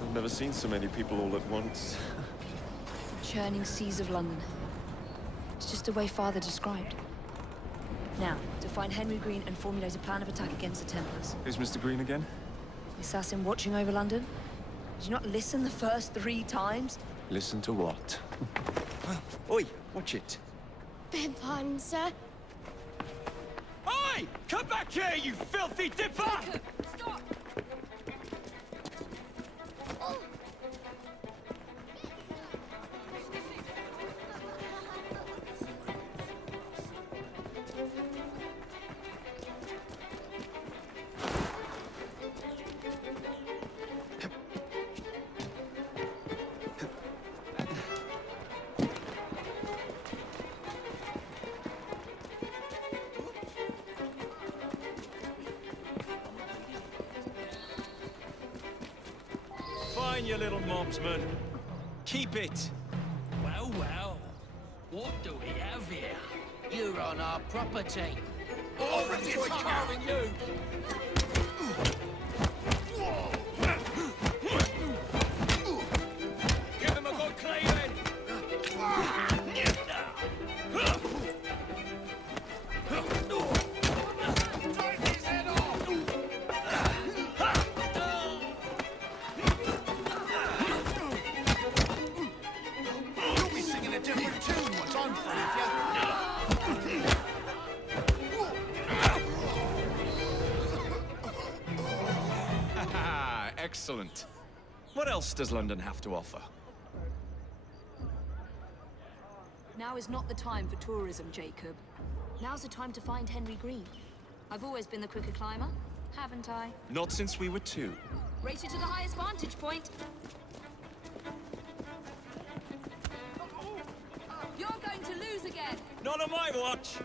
I've never seen so many people all at once. The churning seas of London. It's just the way Father described. Now, to find Henry Green and formulate a plan of attack against the Templars. Who's Mr. Green again? The assassin watching over London? Did you not listen the first 3 times? Listen to what? Oi, watch it. Beg pardon, sir. Oi! Come back here, you filthy dipper! Stop! Fine, you little mobsman. Keep it. Well, well. What do we have here? You're on our property. Already tiring you! Give him a good cleaning! Take his head off! You'll be singing a different tune once I'm through with you. Excellent. What else does London have to offer? Now is not the time for tourism, Jacob. Now's the time to find Henry Green. I've always been the quicker climber, haven't I? Not since we were 2. Race you to the highest vantage point. You're going to lose again. Not on my watch!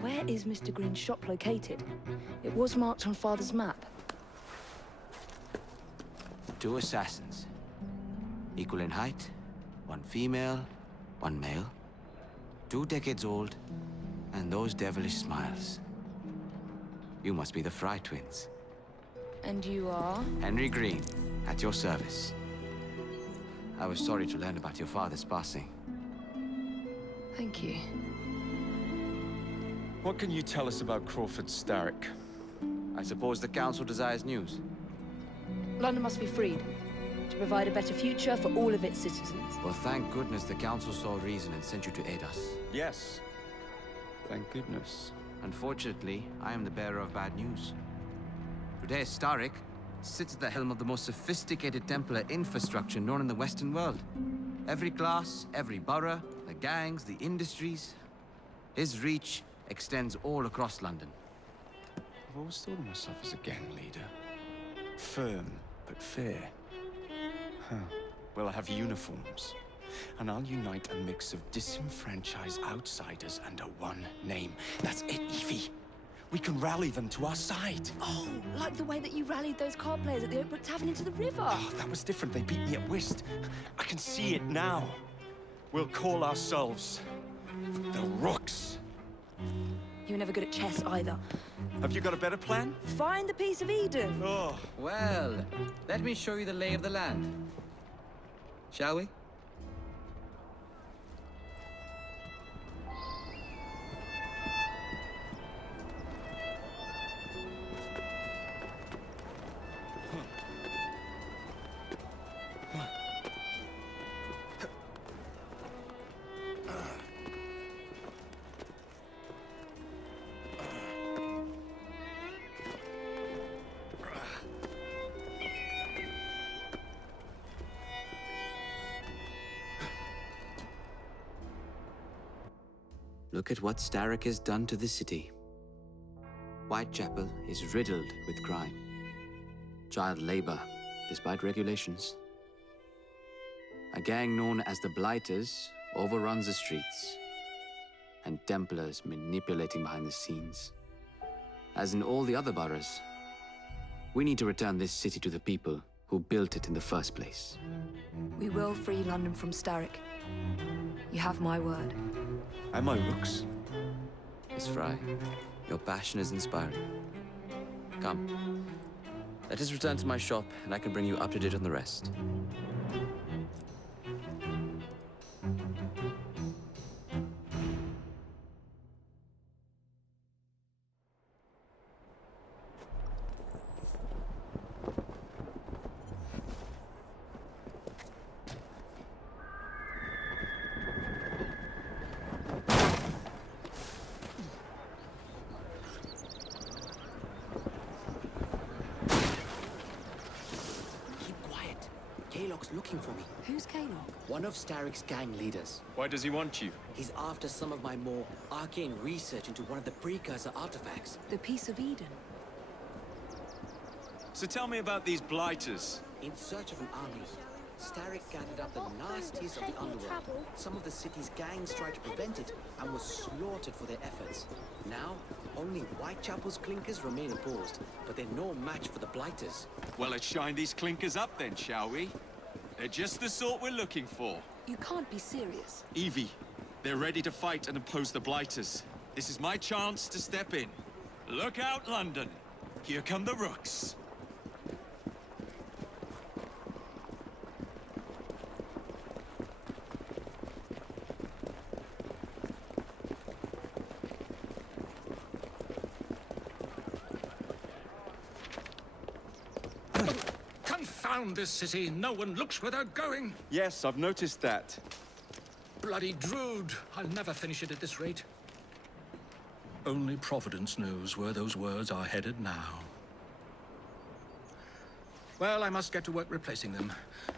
Where is Mr. Green's shop located? It was marked on Father's map. 2 assassins. Equal in height, 1 female, 1 male. 2 decades old, and those devilish smiles. You must be the Fry twins. And you are? Henry Green, at your service. I was sorry to learn about your father's passing. Thank you. What can you tell us about Crawford Starrick? I suppose the Council desires news. London must be freed, to provide a better future for all of its citizens. Well, thank goodness the Council saw reason and sent you to aid us. Yes. Thank goodness. Unfortunately, I am the bearer of bad news. Today, Starrick sits at the helm of the most sophisticated Templar infrastructure known in the Western world. Every class, every borough, the gangs, the industries. His reach extends all across London. I've always thought of myself as a gang leader. Firm, but fair. Huh. Well, I have uniforms. And I'll unite a mix of disenfranchised outsiders under one name. That's it, Evie. We can rally them to our side. Oh, like the way that you rallied those card players at the Oakbrook Tavern into the river. Oh, that was different. They beat me at whist. I can see it now. We'll call ourselves the Rooks. You were never good at chess either. Have you got a better plan? Find the piece of Eden. Oh, Well, let me show you the lay of the land. Shall we? Look at what Starrick has done to the city. Whitechapel is riddled with crime. Child labor, despite regulations. A gang known as the Blighters overruns the streets, and Templars manipulating behind the scenes. As in all the other boroughs, we need to return this city to the people who built it in the first place. We will free London from Starrick. You have my word. And my looks. Miss Fry, your passion is inspiring. Come, let us return to my shop, and I can bring you up to date on the rest. Kalok's looking for me. Who's Kalok? One of Starrick's gang leaders. Why does he want you? He's after some of my more arcane research into one of the precursor artifacts. The Piece of Eden. So tell me about these blighters. In search of an army, Starrick gathered up the nastiest of the underworld. Some of the city's gangs tried to prevent it and were slaughtered for their efforts. Now, only Whitechapel's clinkers remain opposed, but they're no match for the Blighters. Well, let's shine these clinkers up then, shall we? They're just the sort we're looking for. You can't be serious. Evie, they're ready to fight and oppose the blighters. This is my chance to step in. Look out, London. Here come the rooks. Confound this city. No one looks where they're going. Yes, I've noticed that. Bloody Drood. I'll never finish it at this rate. Only Providence knows where those words are headed now. Well, I must get to work replacing them.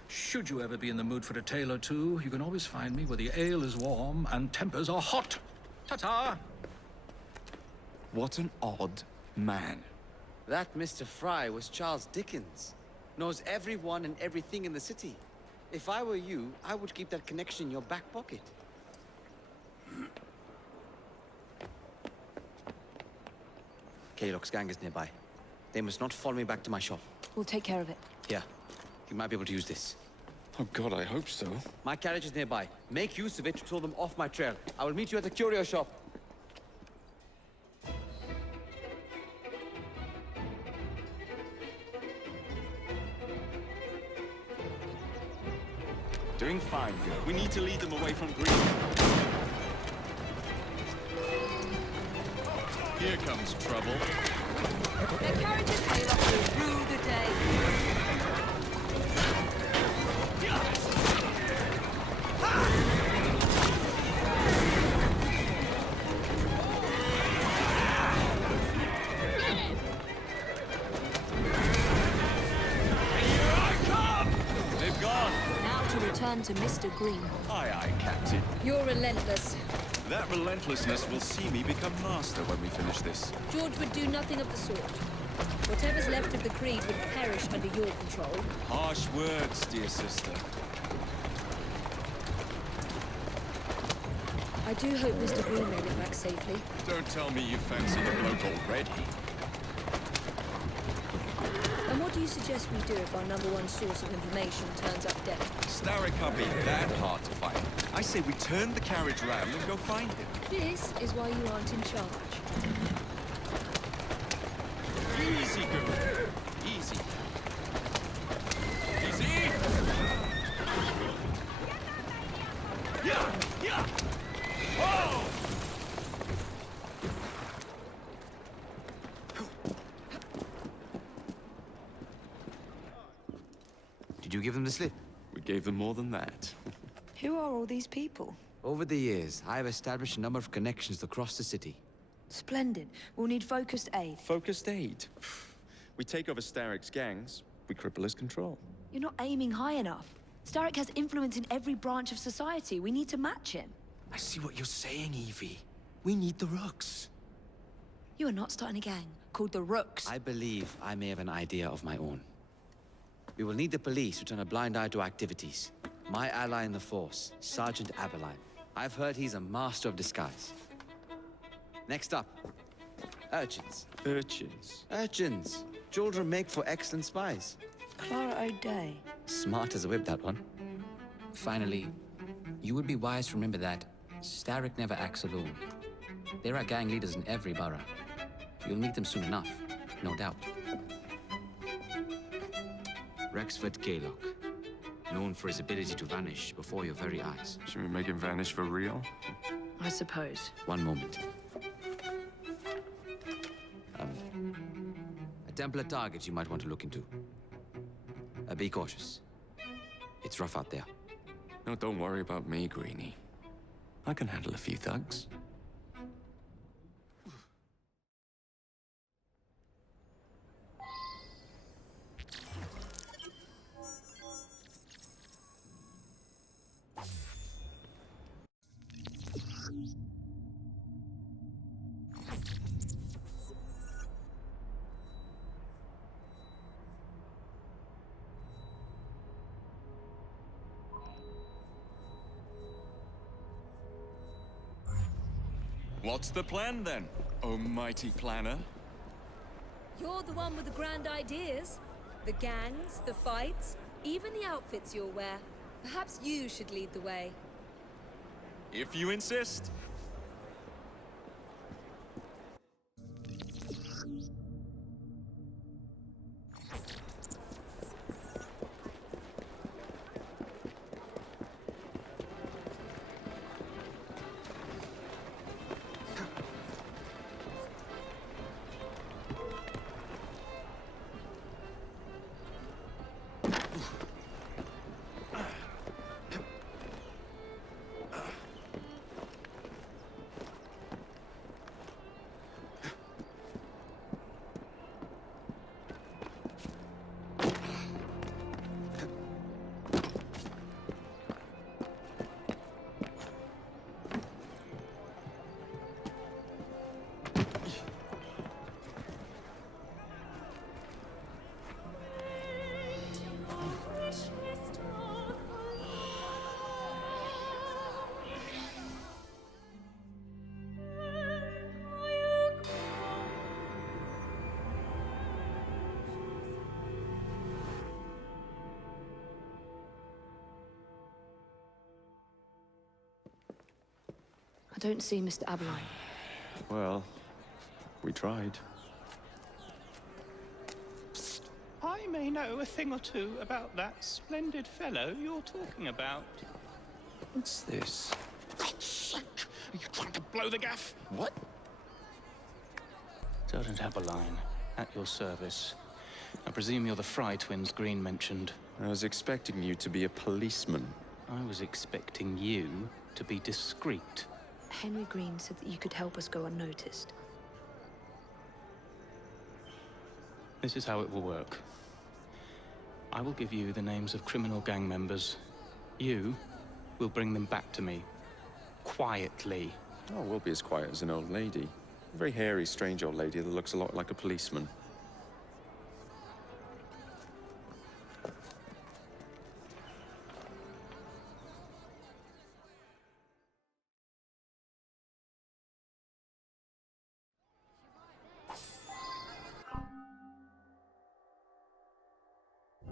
Should you ever be in the mood for a tale or two, you can always find me where the ale is warm and tempers are hot. Ta-ta! What an odd man. That Mr. Fry was Charles Dickens. Knows everyone and everything in the city. If I were you, I would keep that connection in your back pocket. Kalok's gang is nearby. They must not follow me back to my shop. We'll take care of it. Here, you might be able to use this. Oh God, I hope so. My carriage is nearby. Make use of it to throw them off my trail. I will meet you at the curio shop. Doing fine, girl. We need to lead them away from Green. Here comes trouble. The carriages Kalok will rue the day. They've gone. Now to return to Mr. Green. Aye, aye, Captain. You're relentless. That relentlessness will see me become master when we finish this. George would do nothing of the sort. Whatever's left of the Creed would perish under your control. Harsh words, dear sister. I do hope Mr. Green made it back safely. Don't tell me you fancy the bloke already. And what do you suggest we do if our #1 source of information turns up dead? Starrick can't be that hard to find. I say we turn the carriage round and go find him. This is why you aren't in charge. Easy, girl. Easy. Easy! Yeah! Yeah! Oh! Did you give them the slip? We gave them more than that. Who are all these people? Over the years, I have established a number of connections across the city. Splendid. We'll need focused aid. Focused aid. We take over Starrick's gangs, we cripple his control. You're not aiming high enough. Starrick has influence in every branch of society. We need to match him. I see what you're saying, Evie. We need the rooks. You are not starting a gang called the Rooks. I believe I may have an idea of my own. We will need the police to turn a blind eye to activities. My ally in the Force, Sergeant Aberline. I've heard he's a master of disguise. Next up, urchins. Urchins. Urchins! Children make for excellent spies. Clara O'Day. Smart as a whip, that one. Finally, you would be wise to remember that Starrick never acts alone. There are gang leaders in every borough. You'll meet them soon enough, no doubt. Rexford Gaylock, known for his ability to vanish before your very eyes. Should we make him vanish for real? I suppose. One moment. A Templar target you might want to look into. Be cautious. It's rough out there. No, don't worry about me, Greenie. I can handle a few thugs. What's the plan then, oh mighty planner? You're the one with the grand ideas. The gangs, the fights, even the outfits you'll wear. Perhaps you should lead the way. If you insist. I don't see Mr. Aberline. Well, we tried. I may know a thing or two about that splendid fellow you're talking about. What's this? God's sake! Are you trying to blow the gaff? What? Sergeant Aberline, at your service. I presume you're the Fry twins Green mentioned. I was expecting you to be a policeman. I was expecting you to be discreet. Henry Green said that you could help us go unnoticed. This is how it will work. I will give you the names of criminal gang members. You will bring them back to me. Quietly. Oh, we'll be as quiet as an old lady. A very hairy, strange old lady that looks a lot like a policeman.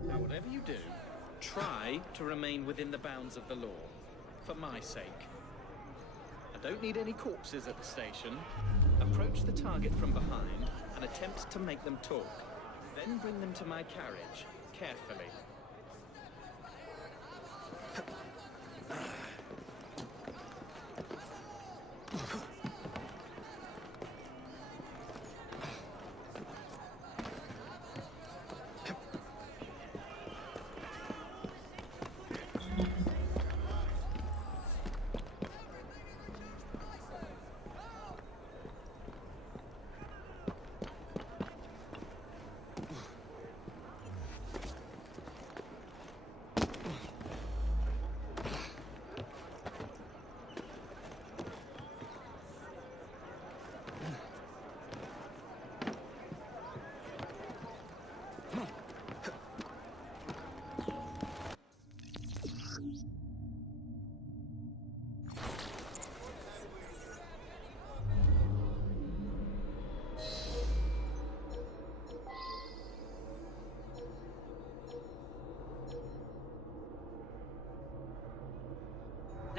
Now, whatever you do, try to remain within the bounds of the law, for my sake. I don't need any corpses at the station. Approach the target from behind and attempt to make them talk. Then bring them to my carriage, carefully.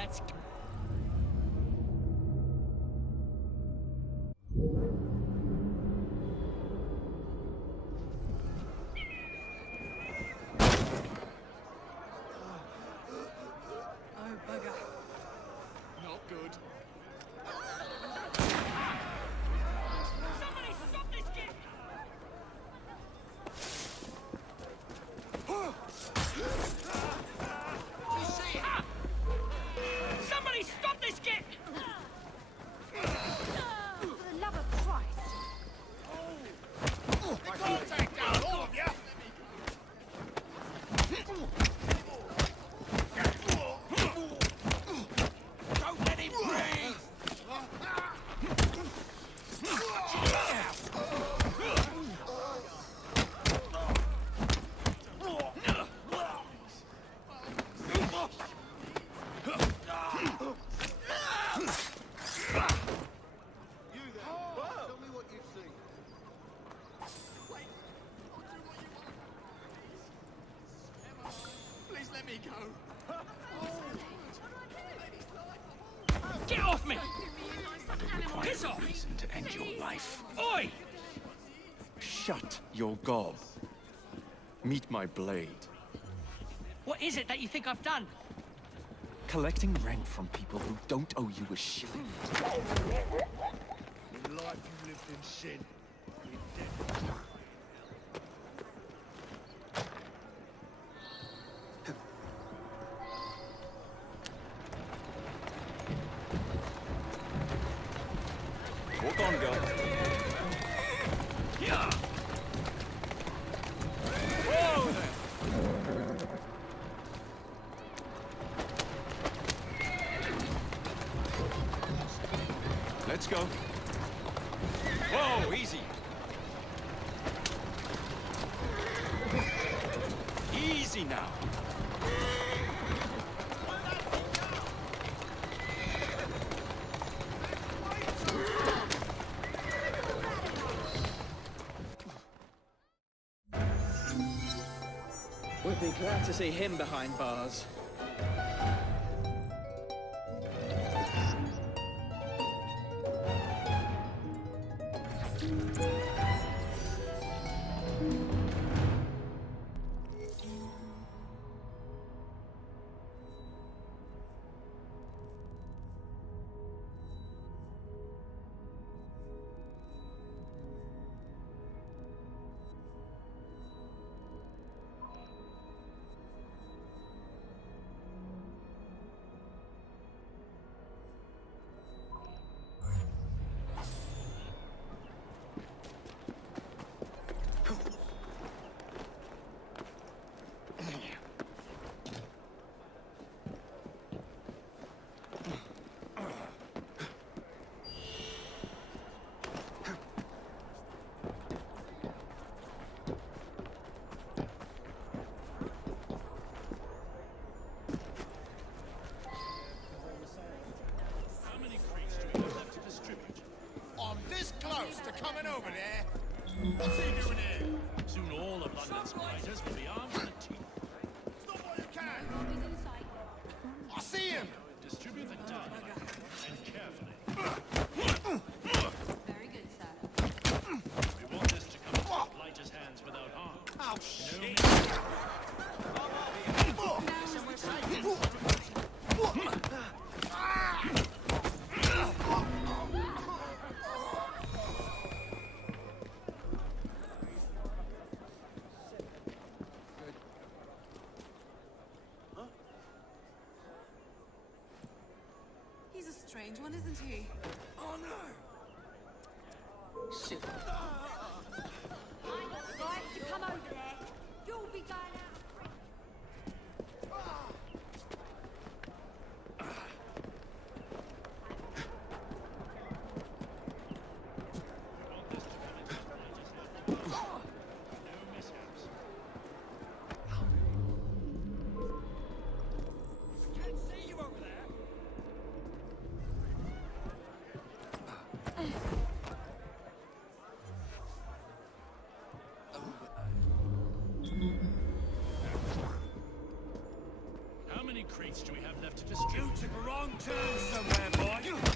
Let's go. Not good. Somebody stop this kid! Somebody stop this kid! For the love of Christ! Contact down, all of you! Don't let him breathe! Please let me go. Get off me! Piss off! Reason to end your life. Oi! Shut your gob. Meet my blade. What is it that you think I've done? Collecting rent from people who don't owe you a shilling. In life you lived in sin. In death. Walk on, girl. Yeah! Whoa there! Let's go. Whoa, easy. Easy now. We'd be glad to see him behind bars. I'm this close to coming over there. What's he doing here? Soon all of London's writers will be armed to the teeth. Stop what you can! I see him! Distribute the data, and carefully. Very good, sir. We want this to come into the blighter's hands without harm. Oh, shit! He's a strange one, isn't he? Oh no! Shit. Right, you come over there. You'll be going out. creeps do we have left to distribute? You took a wrong turn somewhere, boy. Truth.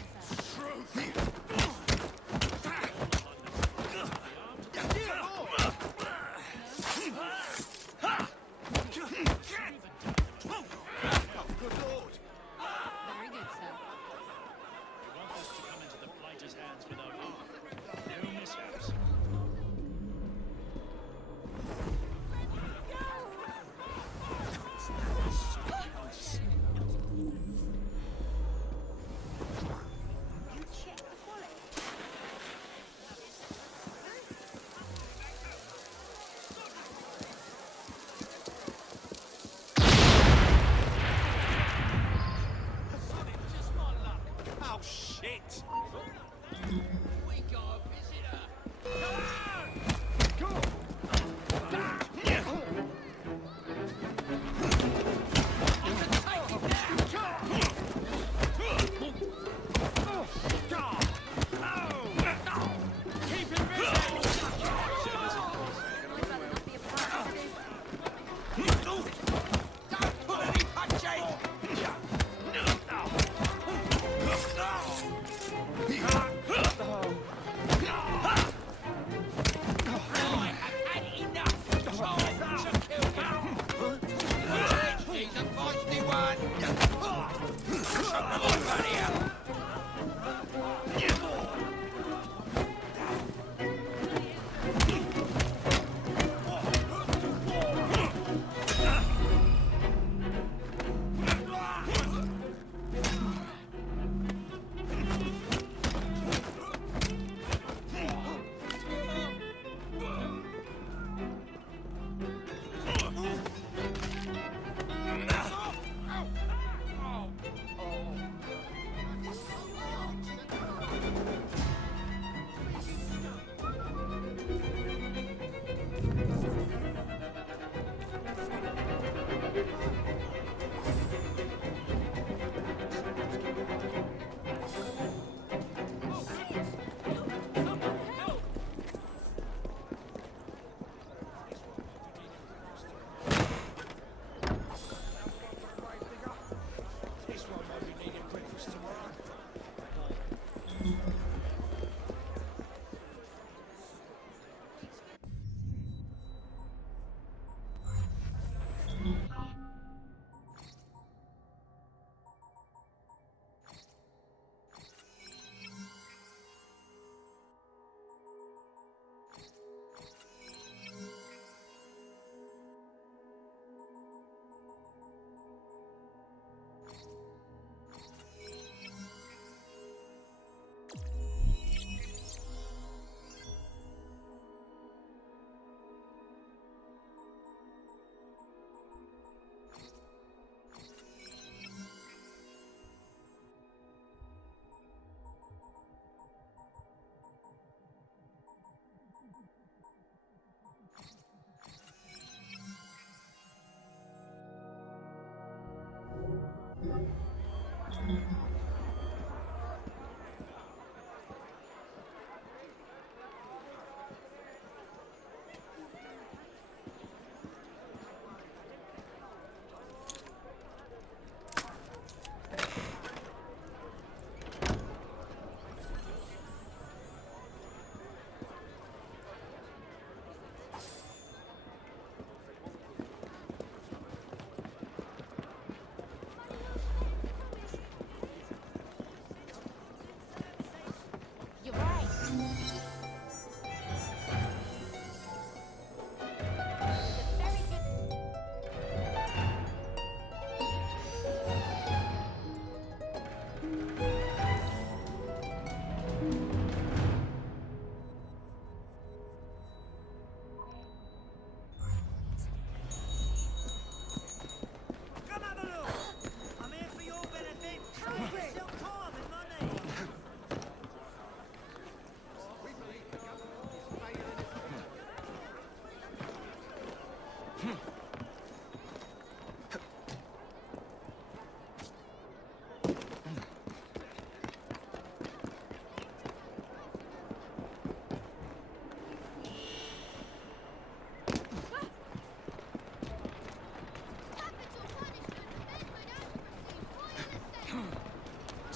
Good lord. Very good, sir. We want this to come into the blighter's hands without harm. No mishaps. Oh, shit! We got a visitor! Come on! Keep it Don't pull any punches! He's a feisty one! This one might be needing breakfast tomorrow.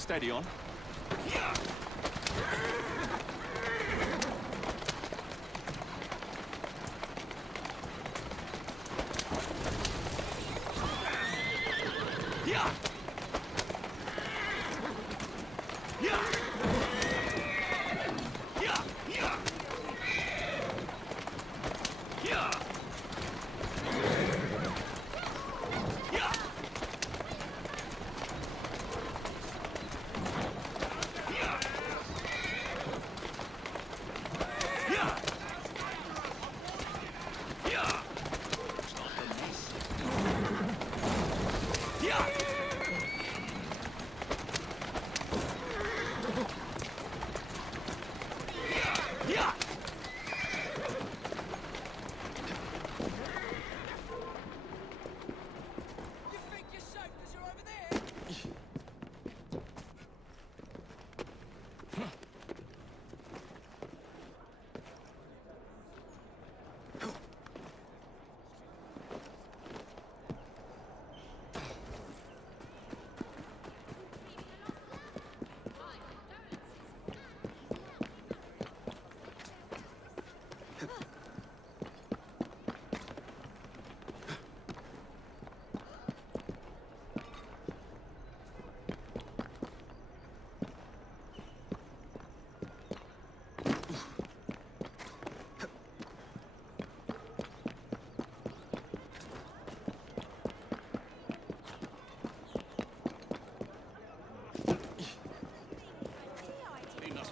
Steady on.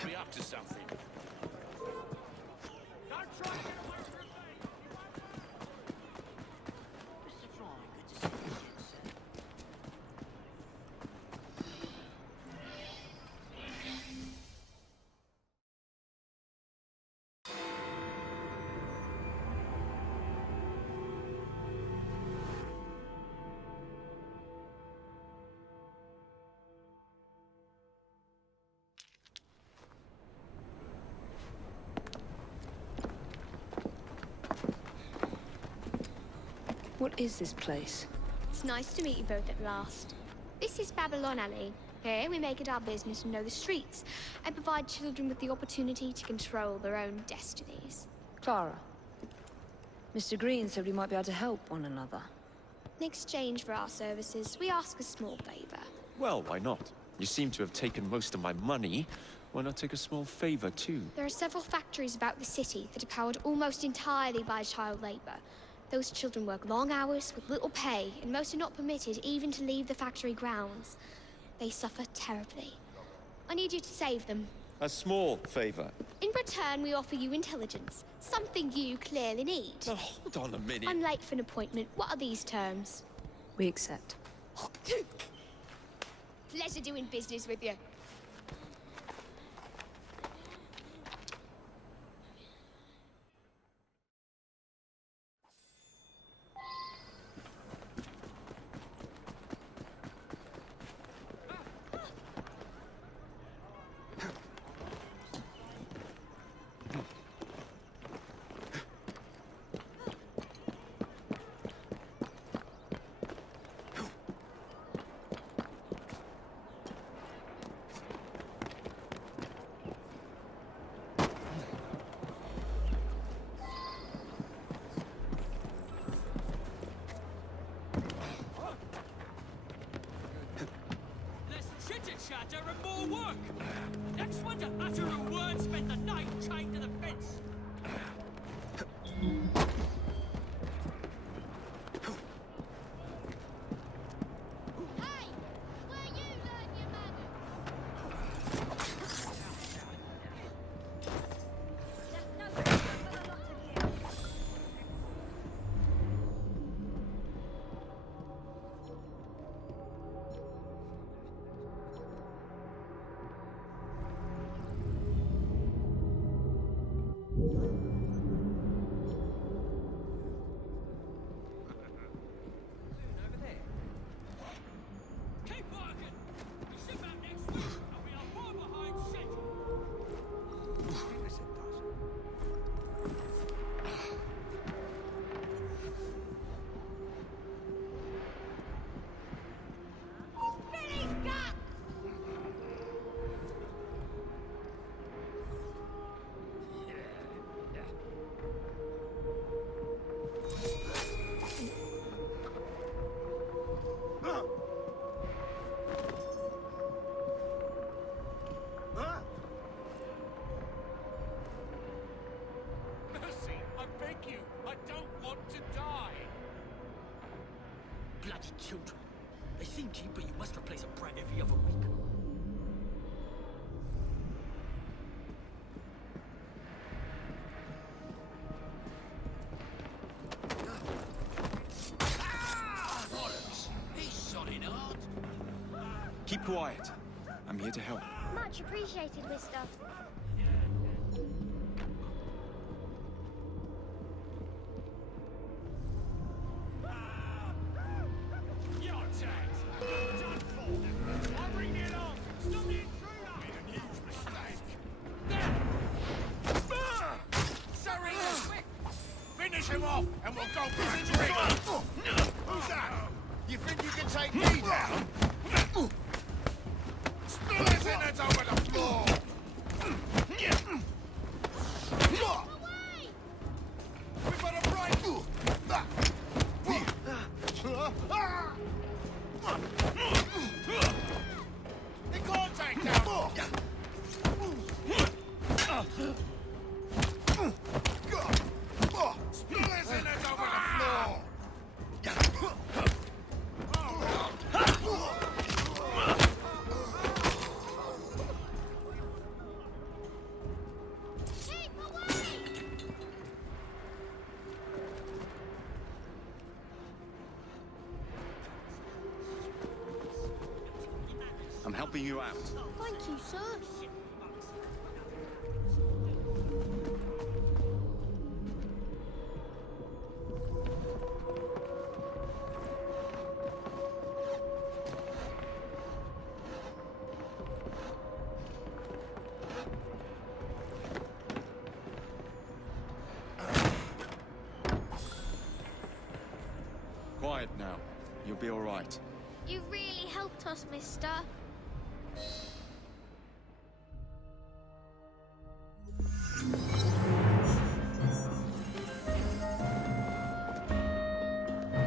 Be up to something. Don't try to get away from me! Mr. Fry, good to see you again, sir. What is this place? It's nice to meet you both at last. This is Babylon Alley. Here we make it our business to know the streets and provide children with the opportunity to control their own destinies. Clara. Mr. Green said we might be able to help one another. In exchange for our services, we ask a small favor. Well, why not? You seem to have taken most of my money. Why not take a small favor, too? There are several factories about the city that are powered almost entirely by child labor. Those children work long hours with little pay, and most are not permitted even to leave the factory grounds. They suffer terribly. I need you to save them. A small favor. In return, we offer you intelligence, something you clearly need. Now, hold on a minute. I'm late for an appointment. What are these terms? We accept. Pleasure doing business with you. Chatter and more work! Next one to utter a word spent the night chained to the fence! Hey! Where you learn your Bloody children. They seem cheap, but you must replace a brat every other week. Keep quiet. I'm here to help. Much appreciated, mister. You're tagged. Done for. I'll bring you along. Stop the intruder. Made a huge mistake. Surrender quick. Finish him off, and we'll go for a drink. Who's that? You think you can take me down? Spill his innards over the floor! We've got a break! They can't take down! Spill his innards over the floor! I'm helping you out. Thank you, sir. Quiet now. You'll be all right. You really helped us, mister.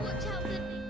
Watch out, Lily.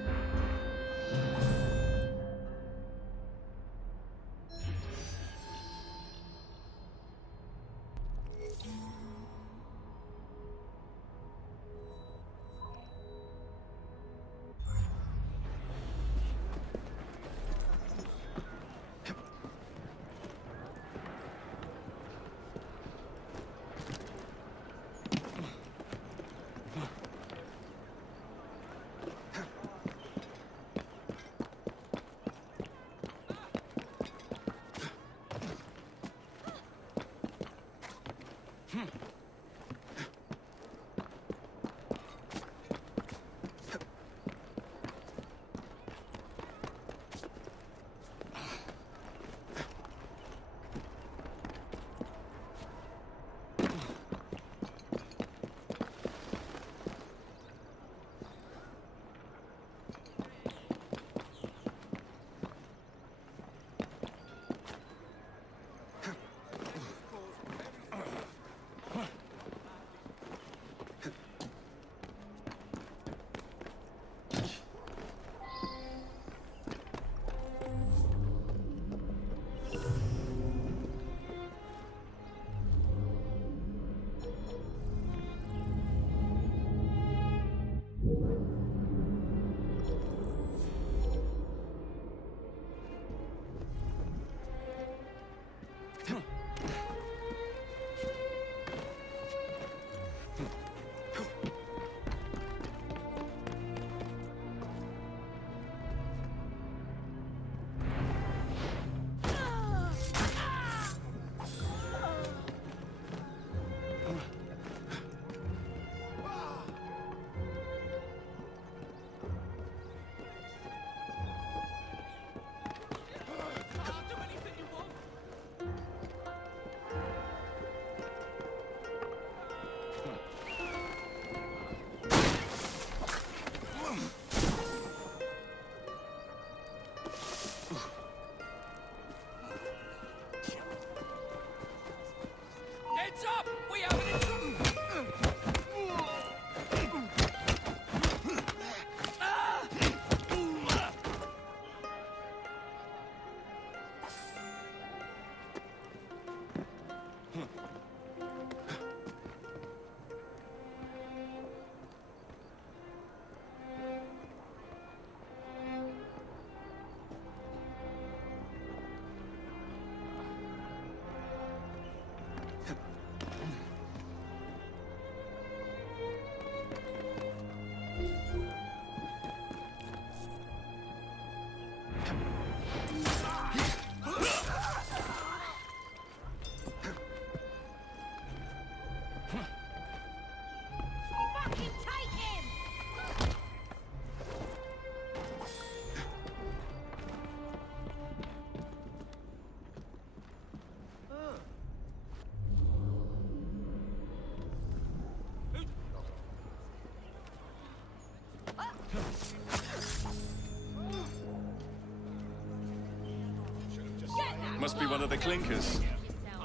Must be one of the clinkers.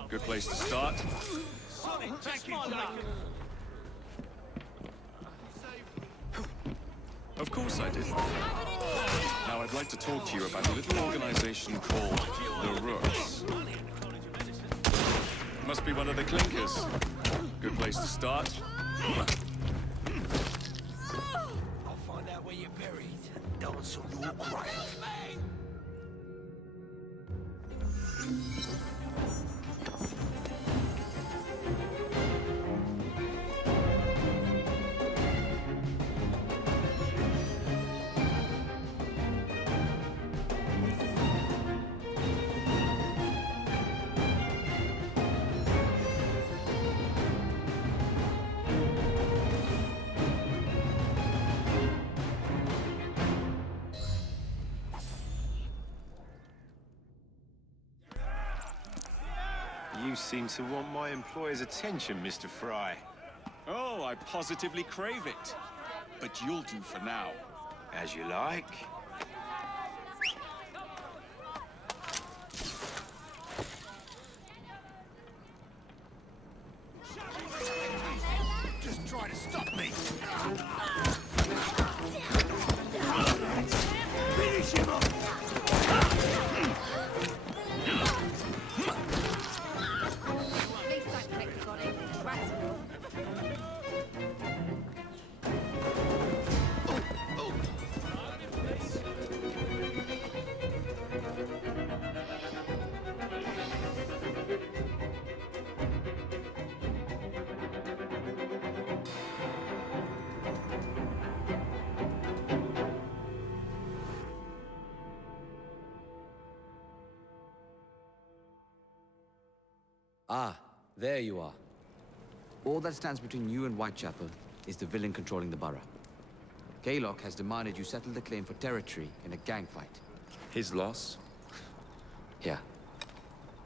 Good place to start. Of course I did. Now I'd like to talk to you about a little organization called the Rooks. Must be one of the clinkers. Good place to start. I'll find out where you're buried. Dance on your grave. You seem to want my employer's attention, Mr. Fry. Oh, I positively crave it. But you'll do for now. As you like. Just try to stop me. Finish him off. Please don't click the body. Rats will. Ah, there you are. All that stands between you and Whitechapel is the villain controlling the borough. Kaylock has demanded you settle the claim for territory in a gang fight. His loss? Yeah.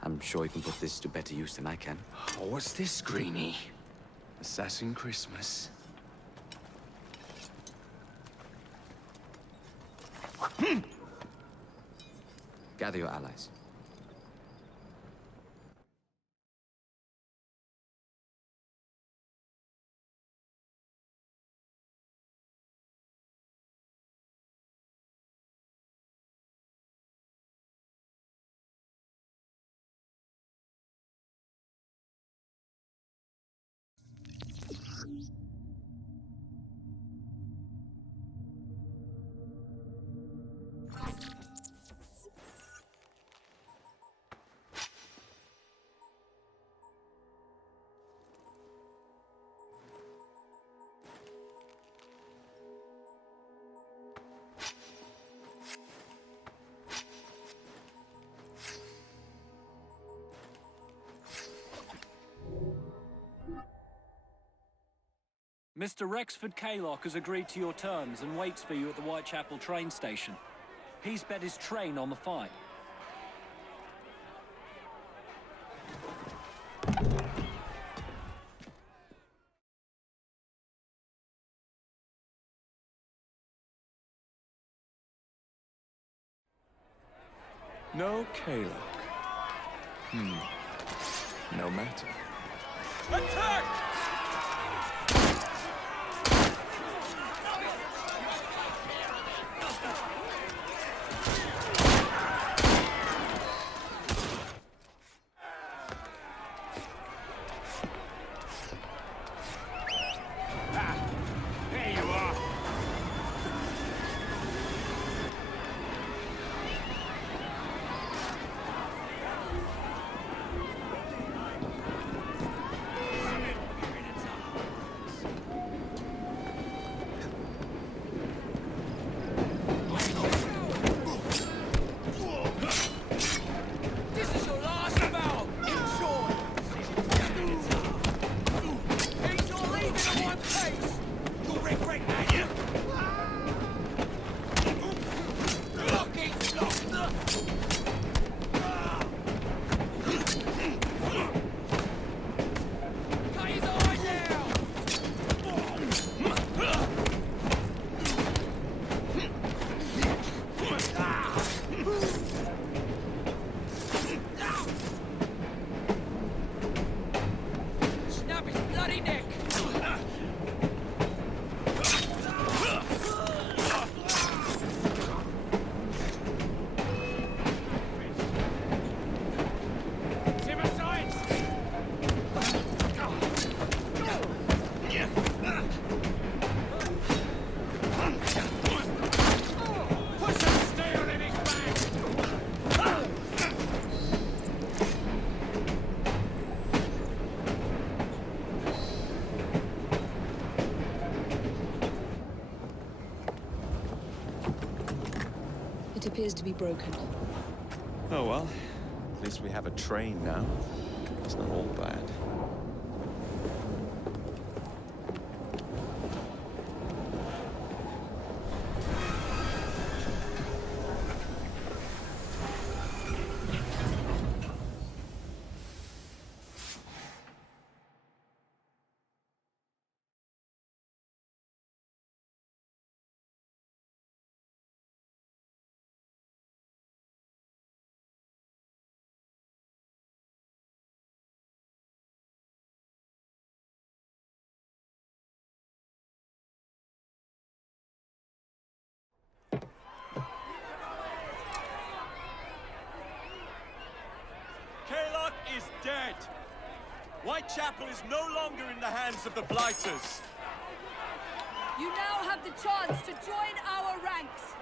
I'm sure you can put this to better use than I can. Oh, what's this, Greenie? Assassin Christmas. Gather your allies. Mr. Rexford Kaylock has agreed to your terms and waits for you at the Whitechapel train station. He's bet his train on the fight. No Kaylock. No matter. Attack! There you are! It appears to be broken. Oh well, at least we have a train now. It's not all bad. Is dead. Whitechapel is no longer in the hands of the Blighters. You now have the chance to join our ranks.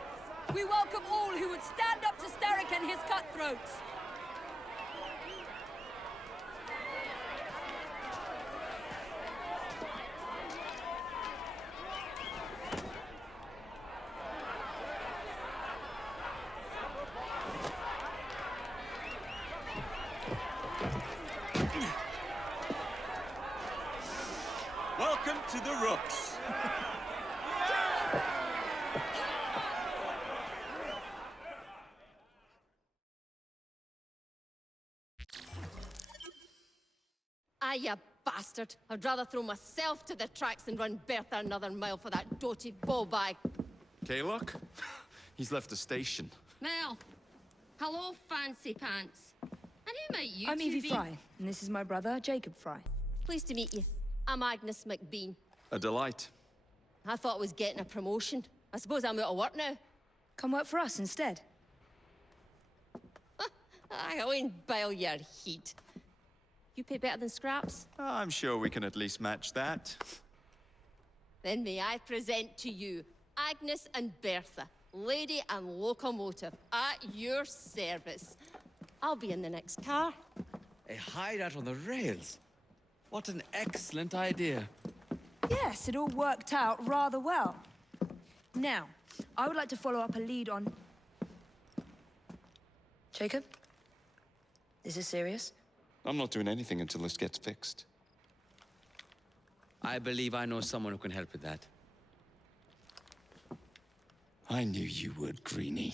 We welcome all who would stand up to Starrick and his cutthroats. Welcome to the Rooks. Ah, you bastard. I'd rather throw myself to the tracks than run Bertha another mile for that doted ball-bag. Kaylock? He's left the station. Mel. Hello, fancy pants. And who might you I'm two Evie be? Fry, and this is my brother, Jacob Fry. Pleased to meet you. I'm Agnes McBean. A delight. I thought I was getting a promotion. I suppose I'm out of work now. Come work for us instead. I won't bile your heat. You pay better than scraps? I'm sure we can at least match that. Then may I present to you Agnes and Bertha, lady and locomotive, at your service. I'll be in the next car. A hideout on the rails. What an excellent idea. Yes, it all worked out rather well. Now, I would like to follow up a lead on... Jacob? Is this serious? I'm not doing anything until this gets fixed. I believe I know someone who can help with that. I knew you would, Greenie.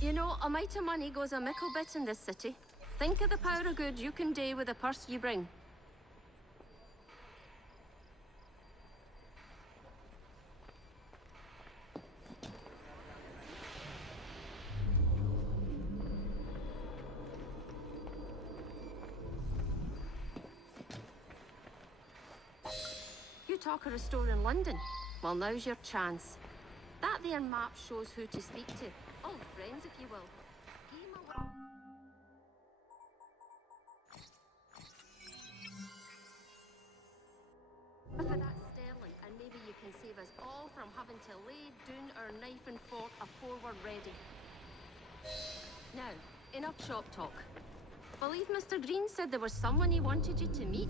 You know, a mite of money goes a mickle bit in this city. Think of the power of good you can do with the purse you bring. You talk of a store in London. Well, now's your chance. That there map shows who to speak to. Old friends, if you will. Game away. For that sterling, and maybe you can save us all from having to lay down our knife and fork afore we're ready. Now, enough shop talk. Believe Mr. Green said there was someone he wanted you to meet.